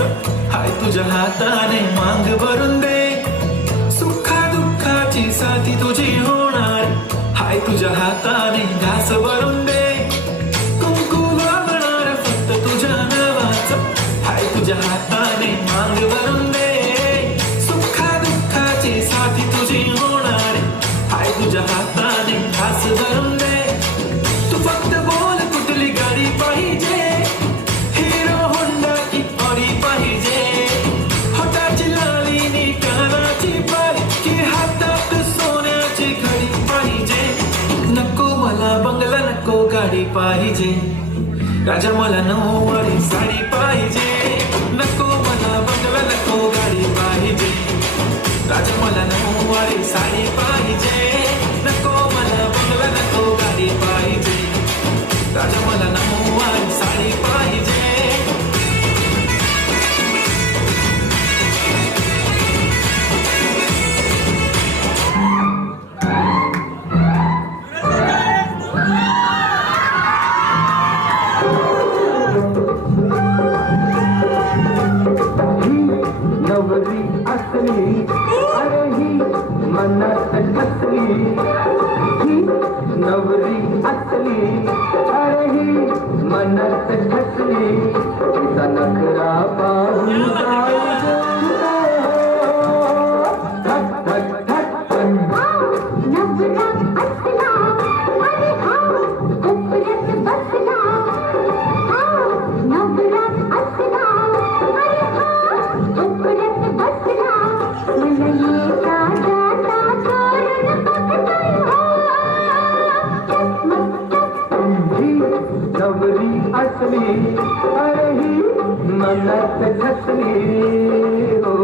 नावाचं हाय तुझ्या हाताने मांग भरून दे सुखा दुःखाची साथी तुझी होणार हाय तुझ्या हाताने घास भरून दे कुंकू लावणार फक्त तुझ्या नावाचं हाय तुझ्या हाताने मांग भरून दे सुखा दुःखाची साथी तुझी होणार हाय तुझ्या हाताने घास भरून दे तू फक्त बोल कुठली गाडी पाहिजे हिरो होंडा की ऑडी पाहिजे हाताची लाली नी कानाची बाई की हातात सोन्याची घडी पाहिजे नको मला बंगला नको गाडी पाहिजे राजा मला नऊवारी साडी पाहिजे नको मला बंगला नको गाडी पाहिजे राजा मला नऊवारी साडी पाहिजे नको मला बंगला नको गाडी पाहिजे राजा मला नऊवारी साडी पाहिजे नवरी असली अरे ही मनात ठसली ही नवरी असली अरे ही मनात ठसली तिचा नखरा पाहून काय धक धक धक नवरा असला अरे हा कोपऱ्यात बसला हा नवरा असला अरे हा कोपऱ्यात बसला मला येता जाता करून बघतोय ही नवरी असली अरे ही मनात ठसली हो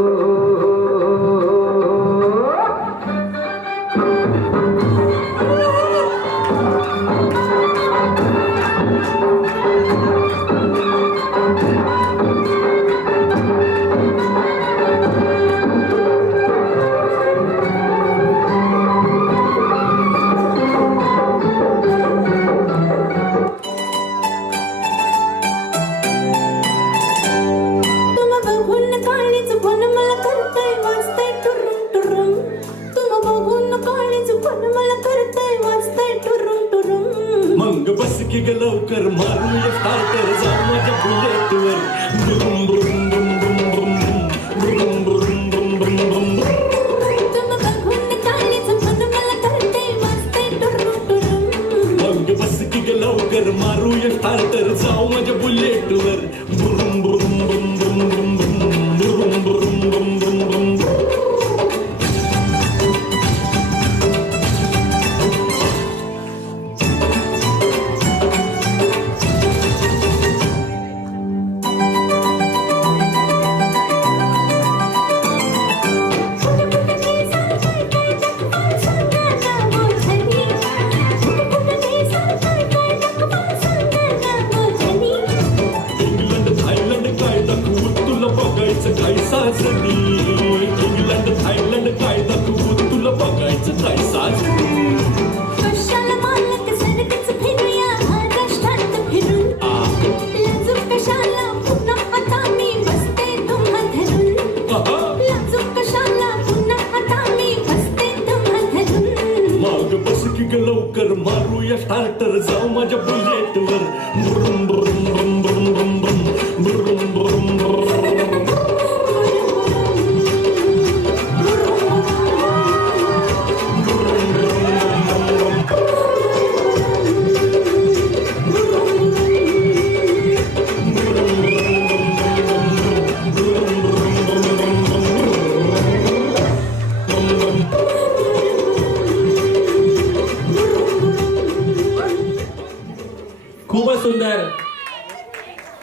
मग बस की ग लवकर मारूया स्टार्टर जाऊ माझ्या बुलेटवर बुरुम बुरुम बुरुम बुरुम बुरुम बुरुम बुरुम बुरुम मग बस की ग लवकर मारूया स्टार्टर जाऊ माझ्या बुलेटवर बुरुम बुरुम बुरुम बुरुम बुरुम बुरुम बुरुम बुरुम बुरुम बुरुम काय साजनी इंग्लंड थायलंड काय दाखवू तुला बघायचं काय साजनी कशाला मालक सरकच फिरूया महाराष्ट्रात फिरून लाजू कशाला पुन्हा आता मी बसते तुम्हा धरून लाजू कशाला पुन्हा आता मी बसते तुम्हा धरून मग बस की ग लवकर मारूया स्टार्टर जाऊ माझ्या बुलेटवर बुरुम बुरुम